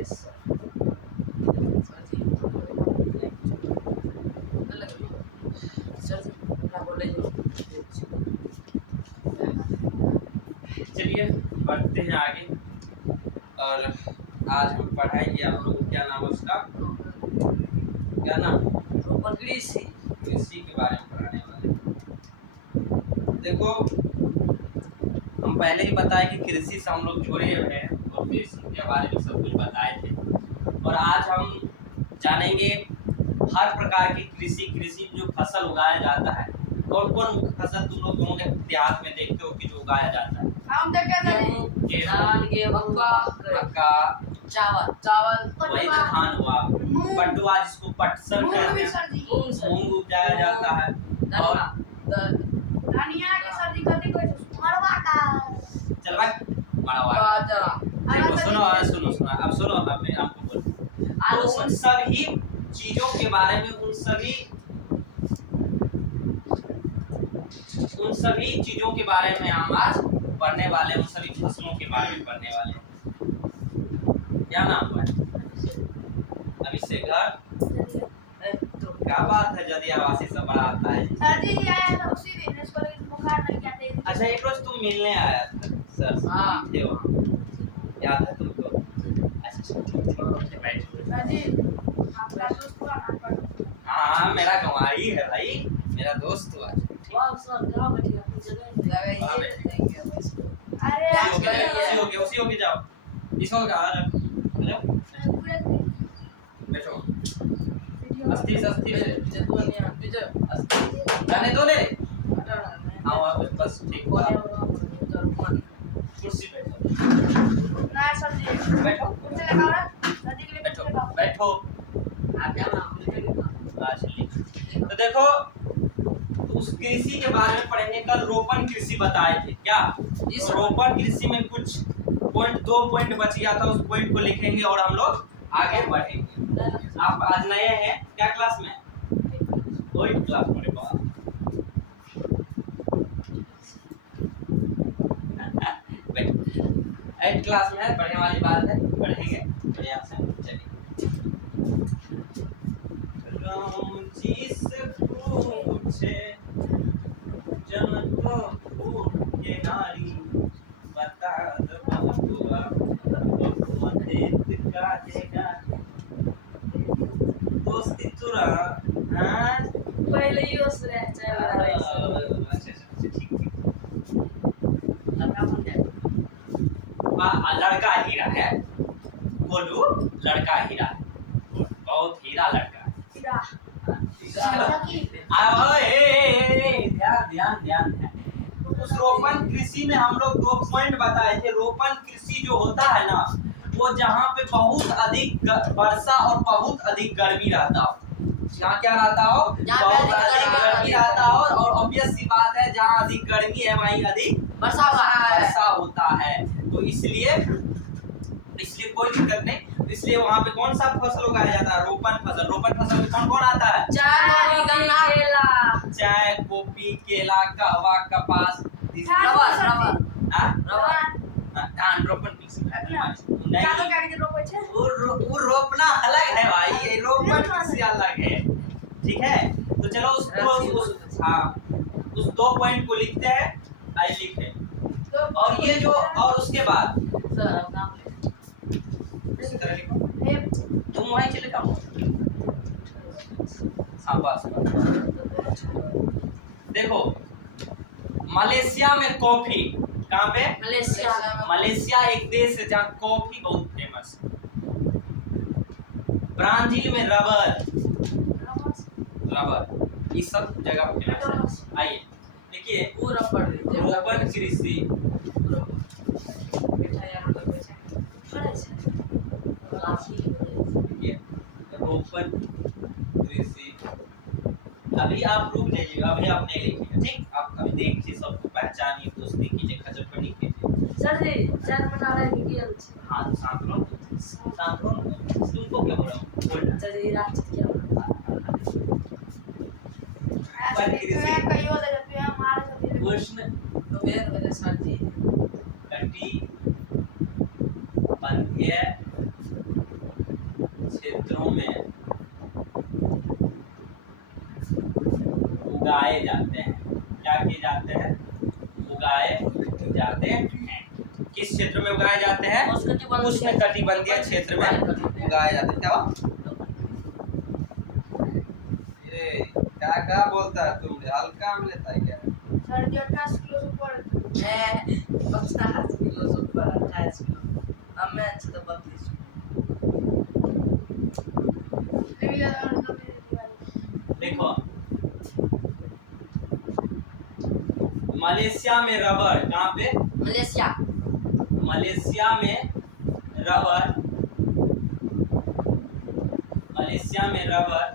Yes sir जी sir जी क्या बोल रही हो? चलिए बढ़ते हैं आगे। और आज हम पढ़ाएंगे आप लोग को, क्या नाम है उसका, क्या नाम, कृषि कृषि के बारे में पढ़ाने वाले। देखो हम पहले ही बताए कि कृषि से हम लोग जुड़े हुए हैं और कृषि के बारे में सब कुछ बताए थे। और आज हम जानेंगे हर प्रकार की कृषि, कृषि में जो फसल उगाया जाता है, कौन कौन मुख्य फसल तुम लोग होंगे देहात में देखते हो कि जो उगाया जाता है। हम तो क्या गेहूं, धान गेहूं मक्का, चावल चावल वही तो धान हुआ, पटुआ जिसको पटसन कहते हैं, मूंग उपजाया जाता है। और धनिया के सब्जी कथी कोई मरवा का चल भाई मड़वा। देखो सुनो अब सुनो, हमने आपको बोल तो उन सभी चीजों के बारे में, उन सभी चीजों के बारे में हम आज पढ़ने वाले हैं, उन सभी फसलों के बारे में पढ़ने वाले हैं। क्या नाम है अभिषेक घर? तो क्या बात है, यदि आवासी सब बड़ा आता है। सर जी आया था उसी दिन, इसको लेकिन बुखार नहीं क्या थे। अच्छा एक रोज तुम मिलने आया था सर? हाँ थे वहाँ, याद है तुमको? अच्छा बैठो। सर जी आपका दोस्त हुआ ना? हाँ मेरा गंवारी है भाई, मेरा दोस्त हुआ। वाह सर कहाँ बैठे अपनी जगह अरे उसी हो गया जाओ, इसको क्या आ जाओ बैठो अस्थिर जाने दो ले। हाँ बस ठीक, कुर्सी पे ना सर जी बैठो कुर्सी लगाओ ना सर जी के लिए कुर्सी लगाओ। बैठो। आप क्या नाम तो देखो उस कृषि के बारे में पढ़ेंगे। कल रोपण कृषि बताए थे क्या? इस रोपण कृषि में कुछ दो पॉइंट बच गया था, उस पॉइंट को लिखेंगे और हम लोग आगे बढ़ेंगे। आप आज नए हैं, क्या क्लास में? 8th क्लास में। एट क्लास में है, पढ़ने वाली बात है, पढ़ेंगे बढ़िया से। चलिए राम जी से पूछे जनकपुर के नारी, बता दो बबुआ बहुमत का देगा दोस्ती तुरा। हाँ पहले ही उस रह चाहे अच्छा ठीक लड़का बन गया लड़का हीरा है, बोलू लड़का हीरा है, बहुत हीरा लड़का है। ध्यान है। उस रोपण कृषि में हम लोग 2 पॉइंट बताए थे। रोपण कृषि जो होता है ना, वो जहाँ पे बहुत अधिक वर्षा और बहुत अधिक गर्मी रहता हो, जहाँ क्या रहता हो, बहुत अधिक गर्मी रहता हो। और ऑब्वियस सी बात है, जहाँ अधिक गर्मी है वहीं अधिक वर्षा होता है। तो इसलिए कोई दिक्कत नहीं। इसलिए वहाँ पे कौन सा फसल उगाया जाता है? रोपण फसल। रोपण फसल में कौन कौन आता है? चाय, कॉफी, केला, कहवा, कपास, धान। रोपण कृषि वो रोपना अलग है भाई, ये रोपण कृषि अलग है। ठीक है, तो चलो उस 2 पॉइंट को लिखते हैं। आई लिखे और ये जो, और उसके बाद तुम वहीं चले जाओ। हाँ बस देखो मलेशिया में कॉफी, कहाँ पे? मलेशिया एक देश है जहाँ कॉफी बहुत फेमस है। ब्राजील में रबर, ये सब जगह फेमस है। आइए देखिए रोपण कृषि, रोपण कृषि। अभी आप रुक जाइए, अभी आप नहीं लिखिएगा, ठीक? आप अभी देखिए, सबको पहचानिए, दोस्ती कीजिए, खचरपनी कीजिए। सर जी चार बना रहे हैं कि हाँ शांत रहो, तुमको क्या हो रहा हूँ बोलना। सर जी रात क्या कृष्ण सर जी कटी बंध्य उगाए जाते हैं। क्या किए जाते हैं? उगाए जाते हैं। किस क्षेत्र में उगाए जाते हैं? उष्णकटिबंधीय क्षेत्र में उगाए जाते हैं। क्या हुआ? ये क्या क्या बोलता है तुम? हल्का में लेता है क्या? सर जी 28 किलो से ऊपर 50 किलो से ऊपर 28 किलो हमें अच्छा तो 32 ले लिया तो मेरे दिवाली देखो, मलेशिया में रबर, कहाँ पे? मलेशिया मलेशिया में रबर, मलेशिया में रबर।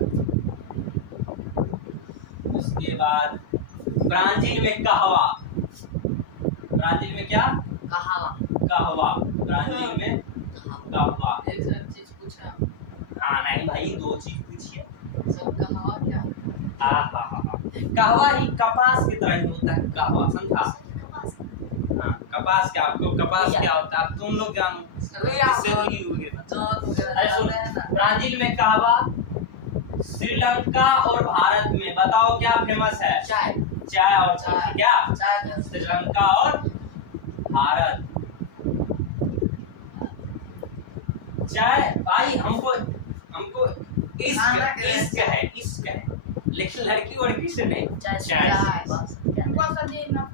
उसके बाद ब्राजील में कहवा। ब्राजील में क्या? कहावा कहवा। ब्राजील में कहवा। एक सर चीज पूछा हाँ नहीं भाई, दो चीज पूछिए। सब कहावा क्या हाँ। कहवा ही कपास की तरह ही होता है। कहवा समझा? हाँ, कपास क्या? आपको कपास क्या होता है? आप तुम लोग जानो। इससे नहीं होगे। अरे सुन, ब्राजील में कहवा, श्रीलंका और भारत में बताओ क्या फेमस है? चाय चाय और कॉफी। क्या? चाय श्रीलंका और भारत। चाय भाई हमको इश्क है, लेकिन लड़की वड़की से नहीं। चाय बस उनको सर जी ना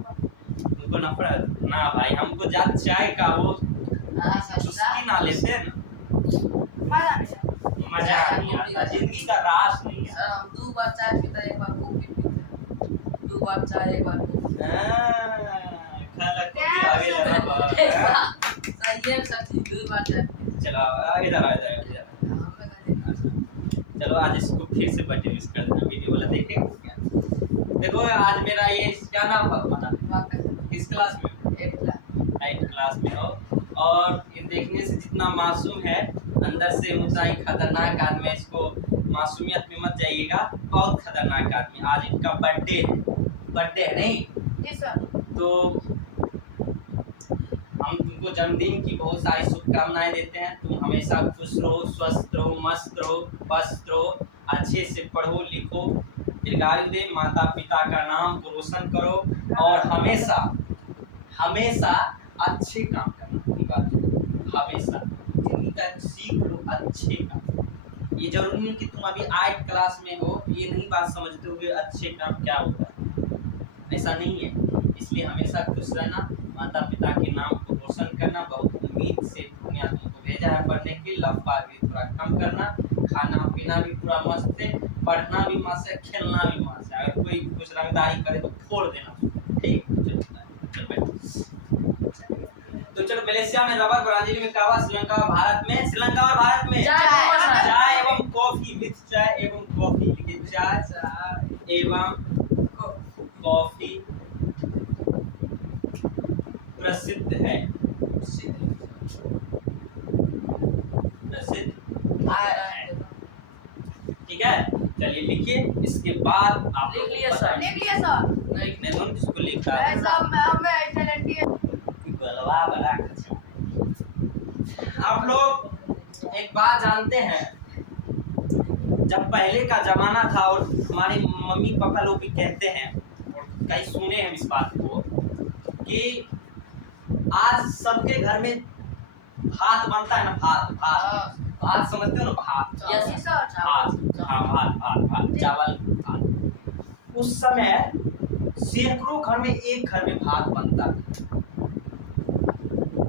उनको नफरत ना भाई, हमको ज्यादा चाय का वो चुस्की ना लेते हैं ना, मजा नहीं मजा नहीं आता, जिंदगी का रास नहीं है। सर हम 2 बार चाय पीते एक बार कॉफी पीते 2 बार चाय एक बार कॉफी खलक भी आगे लगा। सही है सर 2 बार चाय चलो इधर चलो आज इसको फिर से बर्थडे विश कर देना, वीडियो वाला देखेगा क्या? देखो आज मेरा ये क्या नाम था? किस क्लास में? 8th क्लास में हो, और ये देखने से जितना मासूम है अंदर से उतना ही खतरनाक आदमी है। इसको मासूमियत में मत जाइएगा, बहुत खतरनाक आदमी। आज इनका बर्थडे है नहीं? जी सर तो हम तुमको जन्मदिन की बहुत सारी शुभकामनाएं देते हैं। तुम हमेशा खुश रहो, स्वस्थ रहो, मस्त रहो, मस्त रहो, अच्छे से पढ़ो लिखो, दीर्घायु दे, माता पिता का नाम को रोशन करो, और हमेशा अच्छे काम करना। हमेशा जिंदगी का सीख लो अच्छे काम। ये जरूरी नहीं कि तुम अभी 8th क्लास में हो ये नहीं बात समझते हो कि अच्छे काम क्या होता है, ऐसा नहीं है। इसलिए हमेशा खुश रहना, माता पिता के नाम को रोशन करना। बहुत उम्मीद से दुनिया तुमको भेजा है पढ़ने के लिए, लफागी थोड़ा कम करना, खाना पीना भी पूरा मस्त है, पढ़ना भी मस्त है, खेलना भी मस्त है। अगर कोई कुछ रंगदारी करे तो फोड़ देना, ठीक? तो चलो, मलेशिया में रबर, ब्राजील में कहवा, श्रीलंका और भारत में चाय एवं कॉफी, विथ चाय एवं कॉफी, लिखिए चाय एवं कॉफी प्रसिद्ध है। ठीक है, चलिए लिखिए। इसके बाद आप लिख लिया सर। नहीं तुम किसको लिखा है? ऐसा मैं टैलेंट है गलवा बड़ा खर्चा। आप लोग एक बात जानते हैं, जब पहले का जमाना था, और हमारे मम्मी पापा लोग भी कहते हैं और कहीं सुने हैं इस बात को, कि आज सबके घर में भात बनता है ना, भात समझते हो ना? भात, यस सर भात, हाँ भात, चावल, भात। उस समय सैकड़ों घर में एक घर में भात बनता था।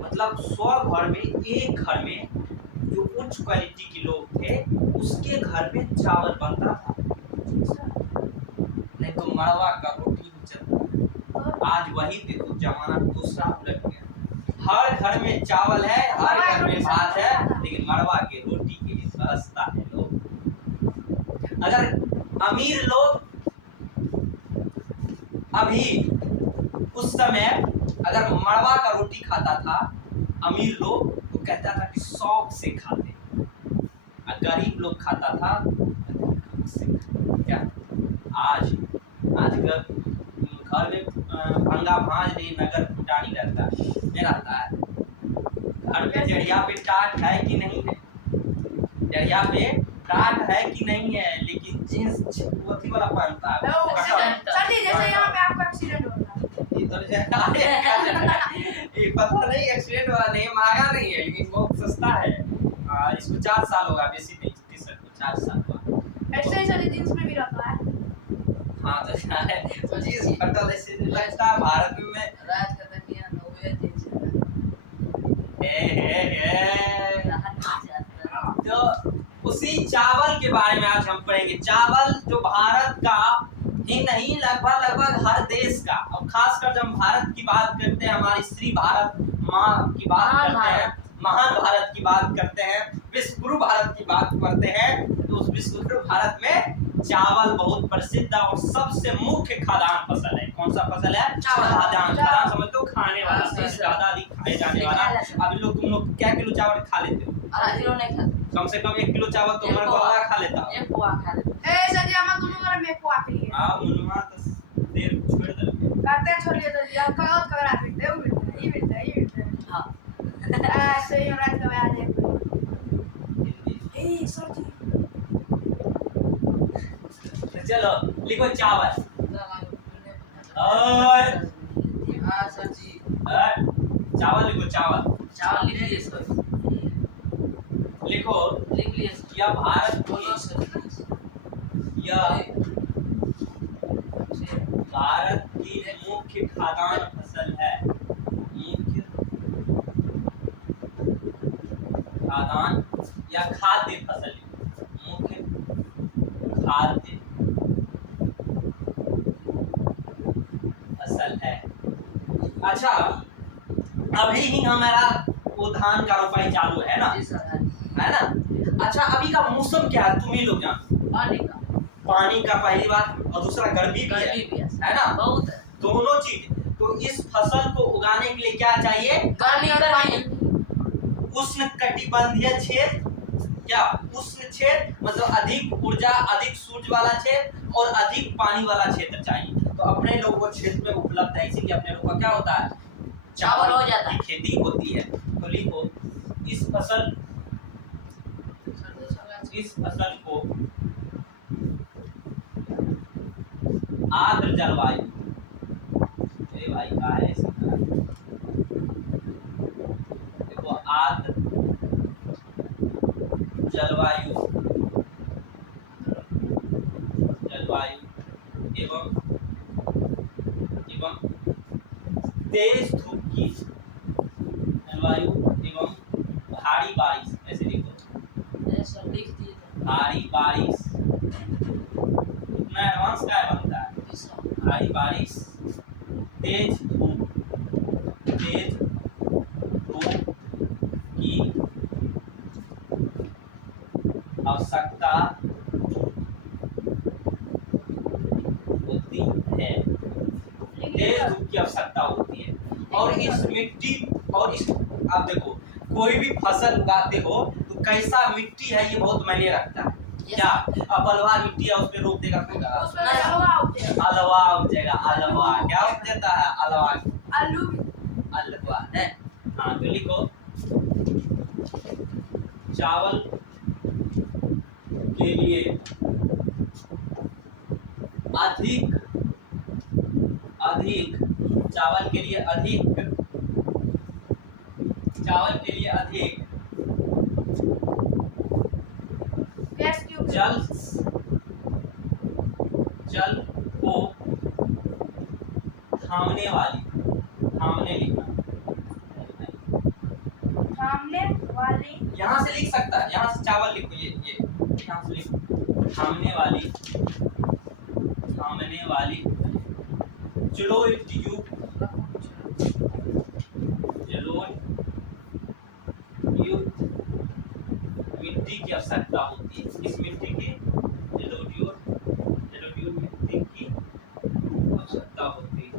मतलब 100 घर में एक घर में जो उच्च क्वालिटी के लोग थे उसके घर में चावल बनता था, नहीं तो मड़वा का रोटी भी चलता। आज वही देखो, जमाना दूसरा उलट गया। हर घर में चावल है, हर घर में भात है, लेकिन मड़वा के रोटी के लिए तरसता है लोग। अगर अमीर लोग अभी उस समय अगर मड़वा का रोटी खाता था, अमीर लोग तो कहता था कि शौक से खाते, और गरीब लोग खाता था क्या? आज घर में भंगा भांज नहीं, नगर फुटानी रहता है। घर पे जड़िया पे टाट है कि नहीं है? जड़िया पे टाट है कि नहीं है, लेकिन जींस वही वाला पहनता है। ओ, सर जी जैसे यहाँ पे आपका एक्सीडेंट हो रहा ये पता नहीं एक्सीडेंट वाला नहीं, महंगा नहीं है लेकिन बहुत सस्ता है। इसको 4 साल होगा, बेसी नहीं, टी शर्ट को 4 साल हुआ। ऐसे ही सर जींस में भी रहता है। हाँ तो है जींस फटा ऐसे लगता है भारत में। राज का तकिया न हुए जींस तो उसी चावल के बारे में आज हम पढ़ेंगे। चावल जो भारत का ही नहीं, लगभग हर देश का, और खासकर जब भारत की बात करते हैं, हमारी श्री भारत माँ की बात करते हैं, महान भारत की बात करते हैं, विश्व गुरु भारत की बात करते हैं, तो उस विश्व गुरु भारत में चावल बहुत प्रसिद्ध और सबसे मुख्य खाद्यान्न फसल है। कौन सा फसल है? खाद्यान्न समझते हो, खाने वाला, सबसे ज्यादा अधिक खाए जाने वाला। अभी तुम लोग क्या किलो चावल खा लेते हो? आधा किलो नहीं खाता, कम से कम 1 किलो चावल तो हमारे को खा लेता हो। एक पोहा खा लेता। ए सर जी हम दोनों घर में को आके लिए हां मुनुमा तो देर छोड़ दे करते छोड़िए तो जी हम कहाँ करा फिरते हो, ये बिल्कुल हां ऐसे ही रात को आ जाए। ए सर जी चलो लिखो चावल। और हां सर जी चावल लिखो, चावल। चावल लिख लिए सर, लिखो, लिख लिए यह भारत बोलो सर। यह भारत की मुख्य खाद्यान्न फसल है। मुख्य खाद्यान्न या खाद्य फसल, मुख्य खाद्य फसल है। अच्छा, अभी ही हमारा वो धान का रोपाई चालू है ना, जी सर है ना। अच्छा, अभी का मौसम क्या है तुम ही लोग जानो? पानी का, पानी का पहली बात, और दूसरा गर्मी भी है ना, बहुत है। दोनों चीज। तो इस फसल को उगाने के लिए क्या चाहिए? गर्मी और पानी। उष्ण कटिबंधीय क्षेत्र, क्या उष्ण क्षेत्र मतलब अधिक ऊर्जा, अधिक सूर्य वाला क्षेत्र और अधिक पानी वाला क्षेत्र चाहिए। तो अपने लोगों को क्षेत्र में उपलब्ध है, इसीलिए अपने लोगों का क्या होता है? चावल हो जाता है, की खेती होती है। तो लिखो, इस फसल को आर्द्र जलवायु, ए भाई का है ऐसा, देखो आर्द्र जलवायु एवं तेज धूप की जलवायु एवं भारी बारिश, ऐसे लिखो, ऐसा लिख दिए थे। भारी बारिश। इतना एडवांस क्या बनता है? भारी बारिश, तेज धूप की आवश्यकता होती है। तेज धूप की आवश्यकता होती है। और इस मिट्टी, और इस, आप देखो कोई भी फसल उगाते हो तो कैसा मिट्टी है ये बहुत मायने रखता है। क्या बलुआ मिट्टी है, उस पे रोप देगा तो उसमें हलवा होते हैं, अलवा उपजेगा। अलवा क्या उपजता है? अलवा, आलू अलवा है। हाँ तो लिखो, चावल के लिए अधिक चावल के लिए अधिक गैस क्यूब जल को थामने लिखना, सामने वाली, यहाँ से लिख सकता है, यहाँ से चावल लिखो, ये यहाँ से लिखो, थामने वाली जलोयुक्त मिट्टी की आवश्यकता होती है। इस मिट्टी की जलोयुक्त मिट्टी की आवश्यकता होती है।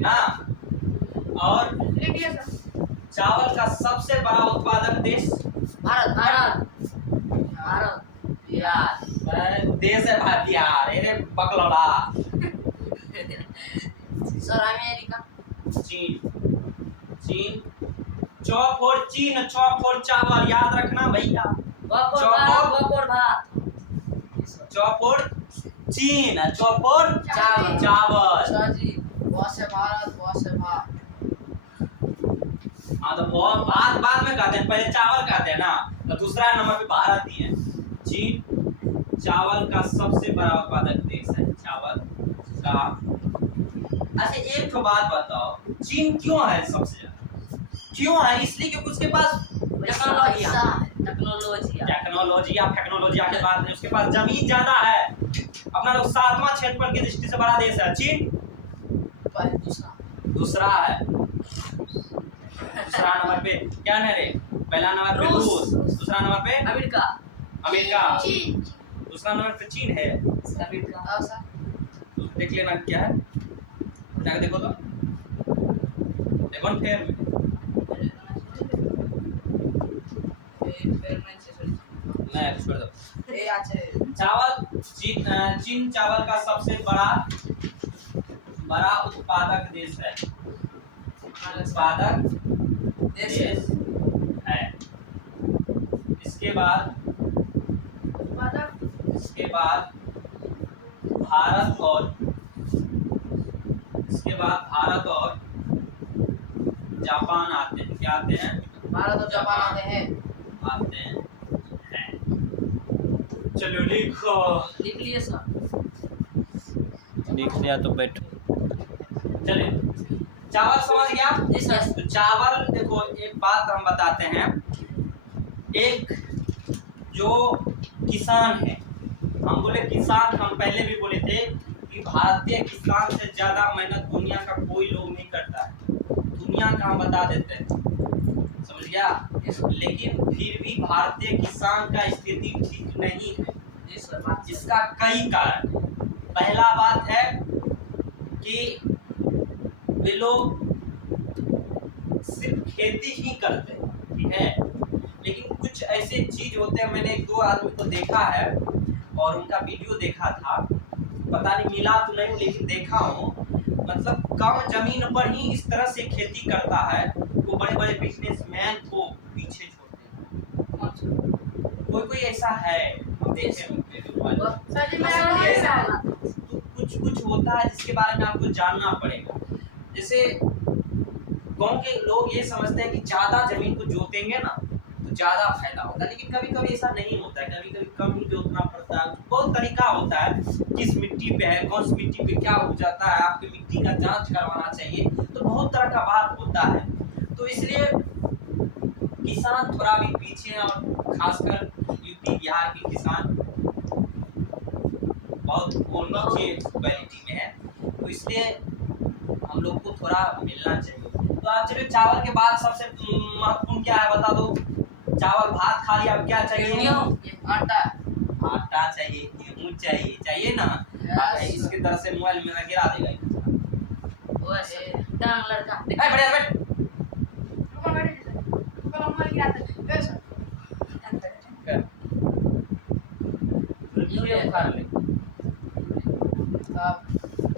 ना, और लिखिए सर। चावल का सबसे बड़ा उत्पादक देश भारत बिहार। देश है बिहार। अरे बकलौड़ा, सर चीन चौकोर चावल, याद रखना भैया। बपोर भात। चौकोर चीन, चौकोर चावल। चावल। अच्छा जी, बहुत से भारत, बहुत से भात। हाँ तो बहुत बाद में कहते हैं, पहले चावल कहते हैं ना, तो दूसरा नंबर पे भारत ही है। चीन चावल का सबसे बड़ा उत्पादक देश है, चावल का। अच्छा एक तो बात बताओ, चीन क्यों है सबसे ज्यादा? क्यों है? इसलिए क्योंकि उसके पास टेक्नोलॉजी के बाद में उसके पास जमीन ज्यादा है। अपना लोग 7वां क्षेत्रफल की दृष्टि से बड़ा देश है चीन। दूसरा है, दूसरा नंबर पे क्या है रे? पहला नंबर पे रूस, दूसरा नंबर पे अमेरिका। चीन। दूसरा नंबर पे चीन है। अमेरिका। देख लेना क्या है, जाके देखो तो, देखो न फिर नहीं छोड़ दो। चीन चावल का सबसे बड़ा उत्पादक देश है, उत्पादक देश है। इसके बाद भारत और जापान आते हैं। क्या आते हैं? भारत और जापान आते हैं। चलो लिखो। लिख लिए सर? लिख लिया तो बैठो। चलिए चावल समझ गया? जी सर। तो चावल देखो, एक बात हम बताते हैं, एक जो किसान है, हम बोले किसान, हम पहले भी बोले थे कि भारतीय किसान से ज्यादा मेहनत दुनिया का कोई लोग नहीं करता है, दुनिया का हम बता देते हैं, समझ गया? लेकिन फिर भी भारतीय किसान का स्थिति ठीक नहीं है। इसका कई कारण है। पहला बात है कि वे लोग सिर्फ खेती ही करते हैं, ठीक है, लेकिन कुछ ऐसे चीज होते हैं, मैंने 1-2 आदमी को देखा है और उनका वीडियो देखा था, पता नहीं मिला तो नहीं, लेकिन देखा हूँ, मतलब कम जमीन पर ही इस तरह से खेती करता है, वो बड़े बड़े बिजनेसमैन को पीछे छोड़ते हैं। कोई ऐसा है, हम देखे सर जी मैं कुछ होता है जिसके बारे में आपको जानना पड़ेगा। जैसे गांव के लोग ये समझते हैं कि ज्यादा जमीन को जोतेंगे ना तो ज्यादा फायदा होता है, लेकिन कभी कभी ऐसा नहीं होता है, कभी कभी कम ही जोतना पड़ता है। बहुत तरीका होता है, किस मिट्टी पे है, कौन सी मिट्टी पे क्या हो जाता है, आपकी मिट्टी का जांच करवाना चाहिए, तो बहुत तरह का बात होता है। तो इसलिए किसान थोड़ा भी पीछे हैं, और खासकर यूपी बिहार के किसान बहुत नीचे क्वालिटी में है, तो इसलिए हम लोग को थोड़ा मिलना चाहिए। तो आप चलिए चावल के बाद सबसे महत्वपूर्ण क्या है बता दो। चावल भात खा लिया, अब क्या चाहिए? आटा चाहिए, गेहूं चाहिए ना। इसके तरह से मोबाइल में गिरा देगा लड़का। बढ़िया बैठ।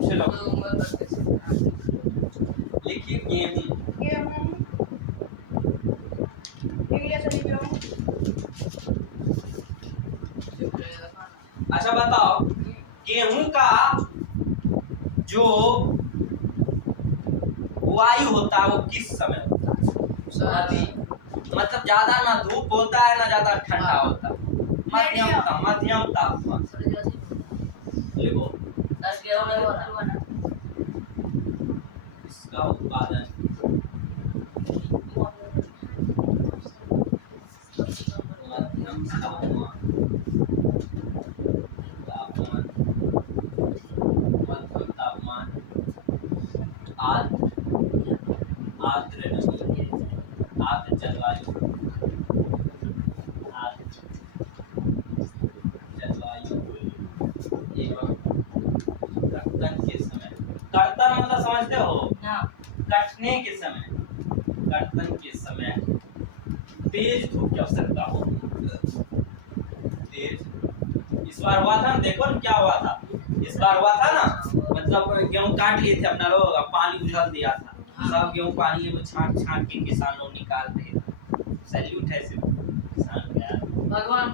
चलो लिखिए गेहूं। अच्छा बताओ, गेहूं का जो वायु होता है वो किस समय होता है? मतलब ज्यादा ना धूप होता है ना ज्यादा ठंडा होता है, मध्यम तापमान। देखो इसका उत्पादन मध्यम तापमान आर्द्र जलवायु एवं कर्तन के समय। कर्तन मतलब समझते हो? कटने के समय तेज धूप की आवश्यकता हो। तेज इस बार हुआ था ना, देखो ना क्या हुआ था इस बार, हुआ था ना, मतलब गेहूं काट लिए थे अपना लोग, अब पानी उझल दिया था, सब गेहूं पानी में छांट के किसान लोग निकाल रहे थे। सैल्यूट है सिर्फ किसान का यार। भगवान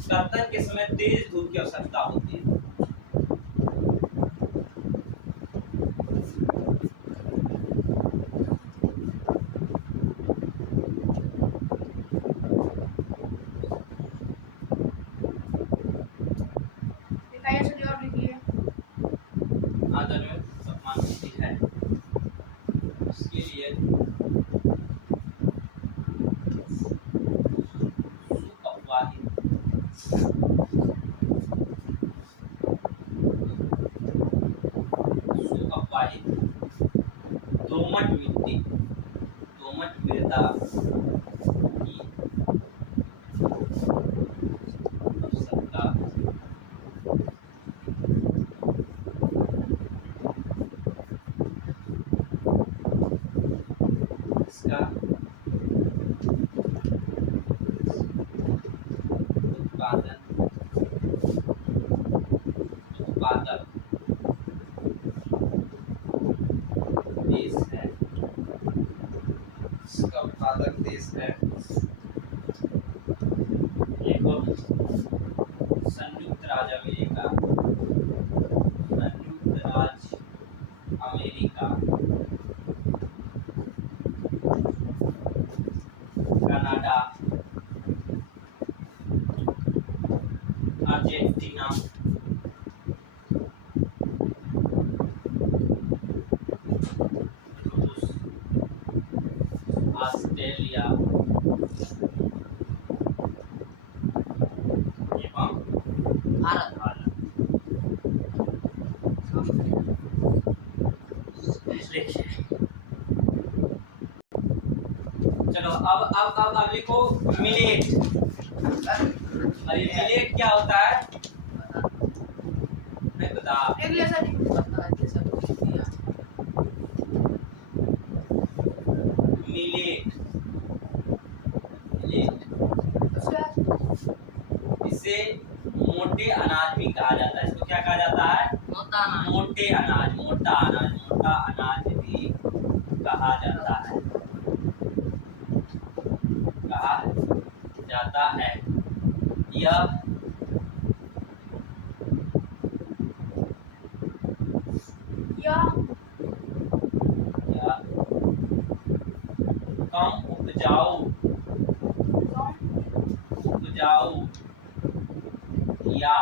कर्तन के समय तेज धूप की आवश्यकता होती है। दिखाइए सर और लिखिए। आदर में सम्मान होती है, उसके लिए सुअपवाहित दोमट मिट्टी, दोमट मृदा की आवश्यकता इसका उत्पादक देश है, इसका उत्पादक देश है। देखो संयुक्त राज्य अमेरिका, संयुक्त राज्य अमेरिका, कनाडा, अर्जेंटीना, रूस, ऑस्ट्रेलिया एवं भारत देखिए। चलो अब लिखो मिलेट। अरे मिलेट क्या होता है? नहीं पता। लिख लिया सर। मिलेट, उसका इसे मोटे अनाज भी कहा जाता है। इसको क्या कहा जाता है? मोटे अनाज, मोटा अनाज, मोटा अनाज भी कहा जाता है, कहा जाता है। यह कम उपजाऊ या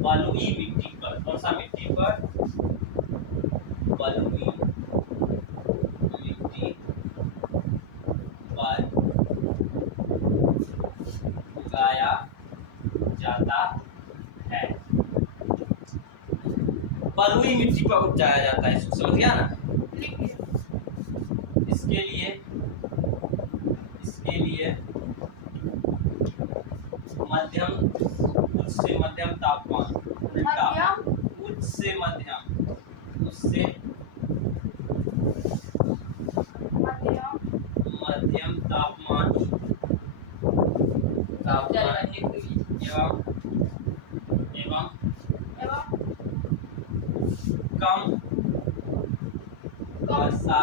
बलुई मिट्टी पर, कौन सा मिट्टी पर? बलुई मिट्टी पर उगाया जाता है। बलुई मिट्टी पर उपजाया जाता है, इसको समझ गया ना? लिखिए। इसके लिए मध्यम, उच्च से मध्यम तापमान, उल्टा उच्च से मध्यम, उससे मध्यम तापमान एवं कम वर्षा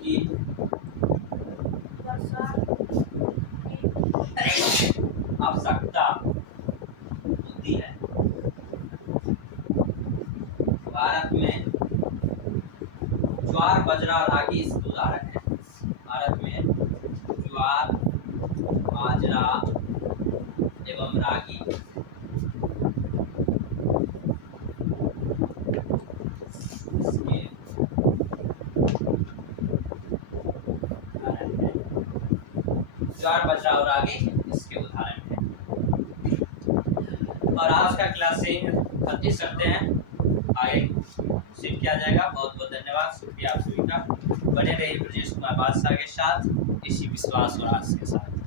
की आवश्यकता होती है। भारत में ज्वार, बाजरा और रागी इसके उदाहरण है। भारत में ज्वार, बाजरा एवं रागी इसके उदाहरण है। ज्वार, बाजरा और रागी इसके उदाहरण है। और आज का क्लास से खत्म करते हैं, आगे सीख किया जाएगा। बहुत बहुत धन्यवाद, शुक्रिया आप सभी का। बने रहिए ब्रजेश कुमार बादशाह के साथ, इसी विश्वास और आस के साथ।